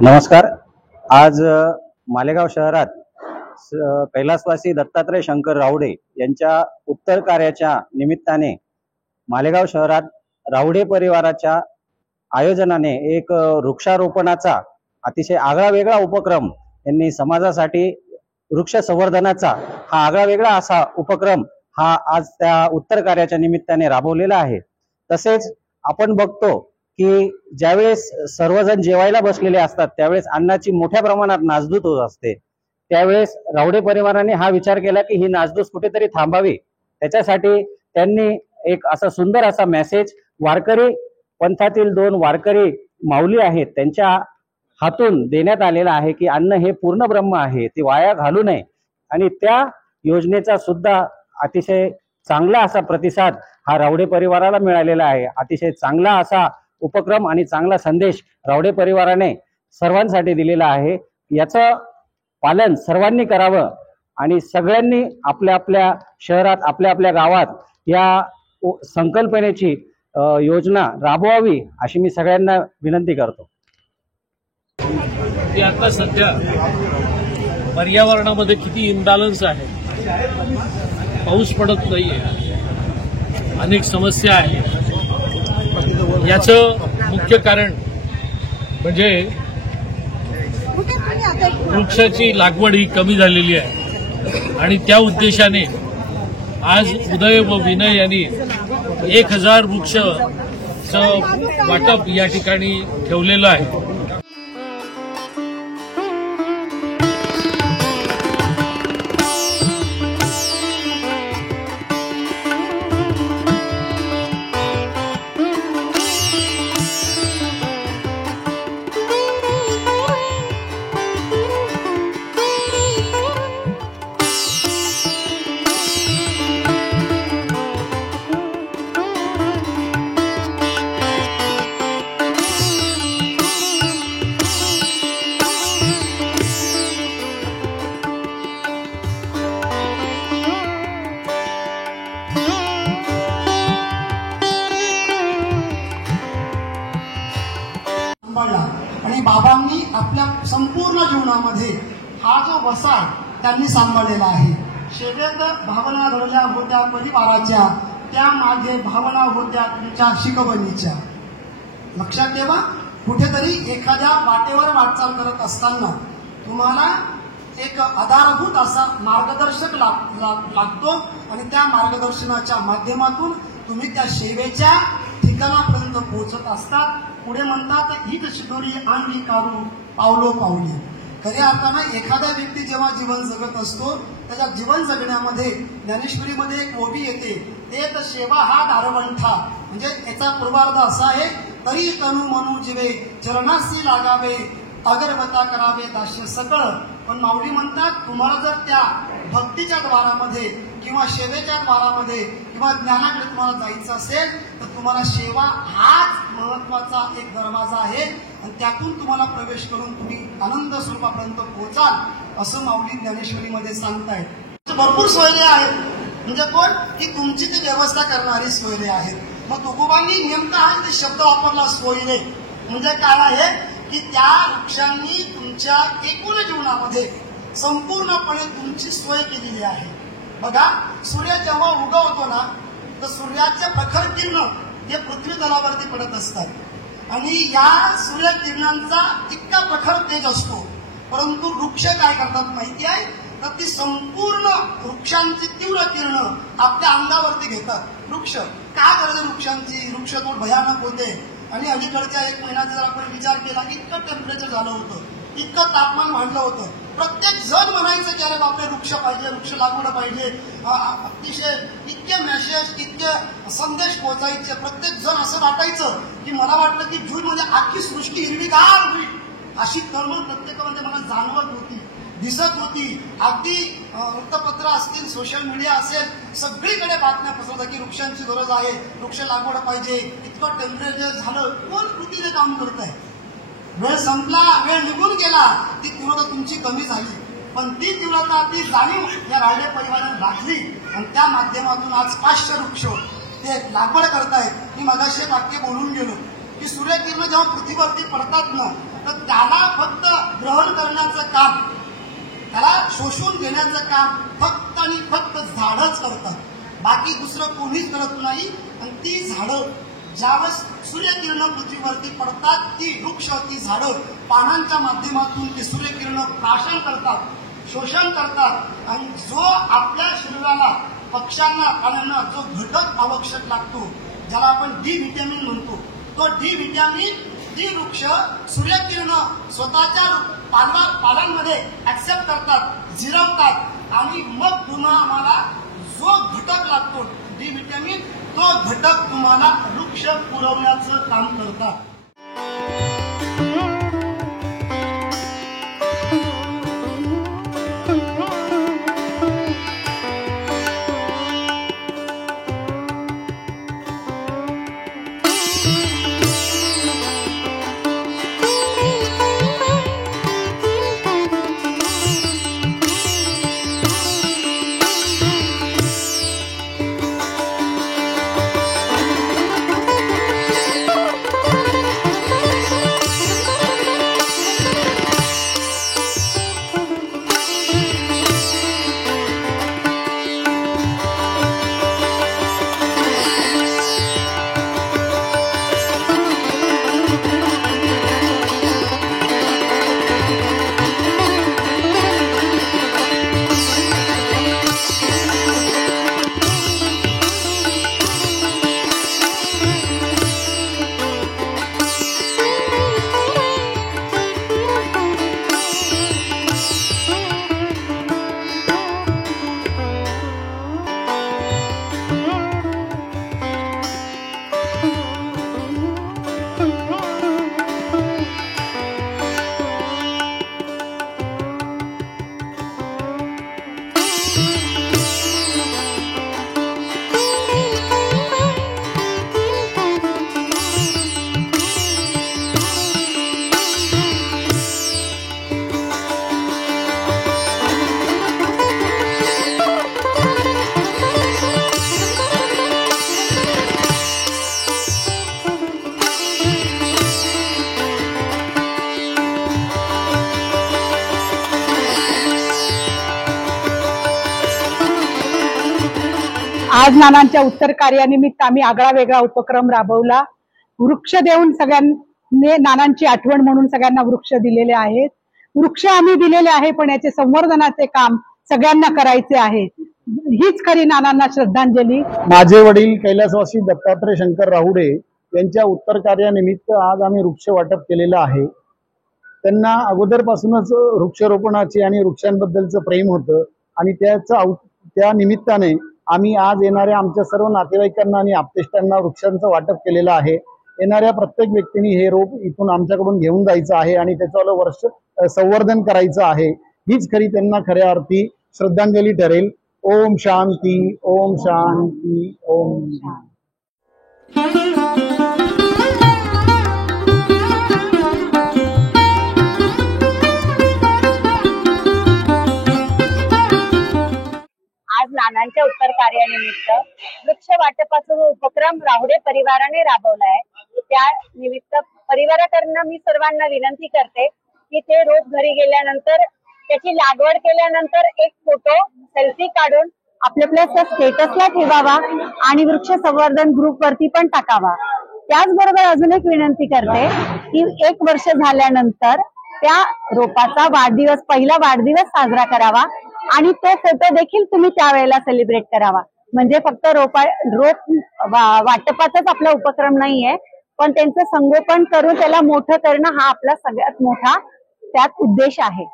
नमस्कार। आज मालेगाव शहरात कैलासवासी दत्तात्रय शंकर रावडे यांच्या उत्तर कार्याच्या निमित्ताने मालेगाव शहरात रावडे परिवाराच्या आयोजनाने एक वृक्षारोपणाचा अतिशय आगळावेगळा उपक्रम यांनी समाजासाठी वृक्ष संवर्धनाचा हा आगळावेगळा असा उपक्रम हा आज त्या उत्तर कार्याच्या निमित्ताने राबवलेला आहे। तसेच आपण बघतो की ज्यावेळेस सर्वजण जेवायला बसलेले असतात त्यावेळेस अन्नाची मोठ्या प्रमाणात नासधूस होत असते। त्यावेळेस रावडे परिवाराने हा विचार केला की ही नासधूस कुठेतरी थांबावी। त्याच्यासाठी त्यांनी एक असा सुंदर असा मेसेज वारकरी पंथातील 2 वारकरी माऊली आहेत त्यांच्या हातून देण्यात आलेला आहे की अन्न हे पूर्ण ब्रह्म आहे, ते वाया घालू नये। आणि त्या योजनेचा सुद्धा अतिशय चांगला असा प्रतिसाद हा रावडे परिवाराला मिळालेला आहे। अतिशय चांगला असा उपक्रम आणि चांगला संदेश रावडे परिवाराने सर्वांसाठी दिलेला आहे। याचं पालन सर्वांनी करावं आणि सगळ्यांनी आपल्या आपल्या शहरात आपल्या आपल्या गावात या संकल्पनेची योजना राबवावी अशी मी सगळ्यांना विनंती करतो। आता सध्या पर्यावरणामध्ये किती इम्बॅलन्स आहे, पाऊस पडत नाहीये, अनेक समस्या आहेत। याचं मुख्य कारण म्हणजे वृक्षाची लागवड ही कमी झालेली आहे आणि त्या उद्देशाने आज उदय व विनय यांनी 1000 वृक्षाचं वाटप या ठिकाणी ठेवलेलं आहे। आणि बाबांनी आपल्या संपूर्ण जीवनामध्ये हा जो वसा त्यांनी सांभाळलेला आहे। शेवट भावना धरल्या होत्या परिवाराच्या, त्या मागे भावना होत्या तुमच्या शिकवणीच्या। लक्षात ठेवा, कुठेतरी एखाद्या वाटेवर वाटचाल करत असताना तुम्हाला एक आधारभूत असा मार्गदर्शक लागतो आणि त्या मार्गदर्शनाच्या माध्यमातून तुम्ही त्या सेवेच्या ठिकाणापर्यंत पोहोचत असतात। पुढे म्हणतात हीच शिदोरी अंगी काढू पावलो पावली। खऱ्या अर्थानं एखादा व्यक्ती जेव्हा जीवन जगत असतो त्याच्या जीवन जगण्यामध्ये ज्ञानेश्वरीमध्ये एक ओवी येते, ते तर सेवा हा दारवंठा, म्हणजे याचा पूर्वार्ध असा आहे, तरी तनु मनु जीवे चरणासी लागावे, अगरबत्ता करावे दास्य सकळ। पण माऊली म्हणतात तुम्हाला जर त्या भक्तीच्या द्वारामध्ये किंवा सेवेच्या द्वारामध्ये किंवा ज्ञानाकडे तुम्हाला जायचं असेल तर तुम्हाला सेवा हाच महत्वाचा एक दरवाजा आहे आणि त्यातून तुम्हाला प्रवेश करून तुम्ही आनंद स्वरूपापर्यंत पोहोचाल असं माऊली ज्ञानेश्वरीमध्ये सांगतायत। भरपूर सोयरे आहेत, म्हणजे कोण की तुमची ती व्यवस्था करणारी सोयरे आहेत। मग तुकोबांनी नेमका हा ते शब्द वापरला सोयरे, म्हणजे काय आहे की त्या वृक्षांनी तुमच्या एकूण जीवनामध्ये संपूर्णपणे तुमची सोय केलेली आहे। बघा, सूर्य जेव्हा उगवतो ना तर सूर्याचे प्रखर किरण हे पृथ्वी तलावरती पडत असतात आणि या सूर्यकिरणांचा इतका प्रखर तेज असतो, परंतु वृक्ष काय करतात माहिती आहे, तर ती संपूर्ण वृक्षांची तीव्र किरण आपल्या अंगावरती घेतात। वृक्ष का करते वृक्षांची, वृक्षतोड भयानक होते आणि अलीकडच्या 1 महिन्याचा जर आपण विचार केला इतकं टेम्परेचर झालं होतं, इतकं तापमान वाढलं होतं। प्रत्येक जण म्हणायचं की अरे बापरे वृक्ष पाहिजे, वृक्ष लागवड पाहिजे, अतिशय इतके मेसेज इतके संदेश पोहोचायचे। प्रत्येक जण असं वाटायचं की मला वाटलं की जून मध्ये अख्खी सृष्टी हिरवीगार होईल अशी तळमळ प्रत्येकामध्ये मला जाणवत होती, दिसत होती। अगदी वृत्तपत्र असतील, सोशल मीडिया असेल, सगळीकडे बातम्या पसरतात की वृक्षांची गरज आहे, वृक्ष लागवड पाहिजे, इतकं टेम्परेचर झालं। कोण कृतीने काम करत आहे? वेळ संपला, वेळ निघून गेला, ती तीव्रता तुमची कमी झाली, पण ती तीव्रता ती जाणीव या रावडे परिवाराने राखली आणि त्या माध्यमातून आज 500 वृक्ष ते लागवड करतायत। मी मगाशी एक वाक्य बोलून गेलो की सूर्यकिरण जेव्हा पृथ्वीवरती पडतात ना तर त्याला फक्त ग्रहण करण्याचं काम, त्याला शोषून घेण्याचं काम फक्त आणि फक्त झाडच करतात, बाकी दुसरं कोणीच करत नाही. आणि ती झाडं ज्यावेळेस सूर्यकिरण पृथ्वीवरती पडतात, ती वृक्ष, ती झाडं पानांच्या माध्यमातून ती सूर्यकिरण प्राशन करतात, शोषण करतात. आणि जो आपल्या शरीराला, पक्ष्यांना, प्राण्यांना जो घटक आवश्यक लागतो, ज्याला आपण डी व्हिटॅमिन म्हणतो, तो डी व्हिटॅमिन ती वृक्ष सूर्यकिरण स्वतःच्या पालांमध्ये ऍक्सेप्ट करतात, जिरवतात आणि मग पुन्हा आम्हाला जो घटक लागतो डी व्हिटॅमिन, तो घटक तुम्हाला वृक्ष पुरवण्याचं काम करतात. आज नानांच्या उत्तर कार्यानिमित्त आम्ही आगळा वेगळा उपक्रम राबवला. वृक्ष देऊन सगळ्यांनी नानांची आठवण म्हणून सगळ्यांना वृक्ष दिलेले आहेत. वृक्ष आम्ही दिलेले आहे, पण याचे संवर्धनाचे काम सगळ्यांना करायचे आहे. हीच खरी नानांना श्रद्धांजली. माझे वडील कैलासवासी दत्तात्रय शंकर राहुडे यांच्या उत्तर कार्यानिमित्त आज आम्ही वृक्ष वाटप केलेलं आहे. त्यांना अगोदरपासूनच वृक्षारोपणाचे आणि वृक्षांबद्दलचं प्रेम होतं आणि त्या निमित्ताने आम्ही आज येणाऱ्या आमच्या सर्व नातेवाईकांना आणि आप्तेष्टांना वृक्षांचं वाटप केलेलं आहे. येणाऱ्या प्रत्येक व्यक्तीने हे रोप इथून आमच्याकडून घेऊन जायचं आहे आणि त्याचं वर्ष संवर्धन करायचं आहे. हीच खरी त्यांना खऱ्या अर्थी श्रद्धांजली ठरेल. ओम शांती, ओम शांती, ओम शांती. आज नानांच्या उत्तर कार्यानिमित्त वृक्ष वाटपाचा उपक्रम राहुडे परिवाराने राबवला आहे. त्या निमित्त परिवाराकडनं मी सर्वांना विनंती करते की ते रोप घरी गेल्यानंतर त्याची लागवड केल्यानंतर एक फोटो सेल्फी काढून आपल्या स्टेटसला ठेवावा आणि वृक्ष संवर्धन ग्रुप वरती पण टाकावा. त्याचबरोबर अजून एक विनंती करते की 1 वर्ष झाल्यानंतर त्या रोपाचा पहिला वाढदिवस साजरा करावा आणि तो फोटो देखील तुम्ही त्यावेळेला सेलिब्रेट करावा. म्हणजे फक्त रोप वाटपाचाच आपला उपक्रम नाहीये, पण त्यांचं संगोपन करून त्याला मोठं करणं हा आपला सगळ्यात मोठा त्यात उद्देश आहे.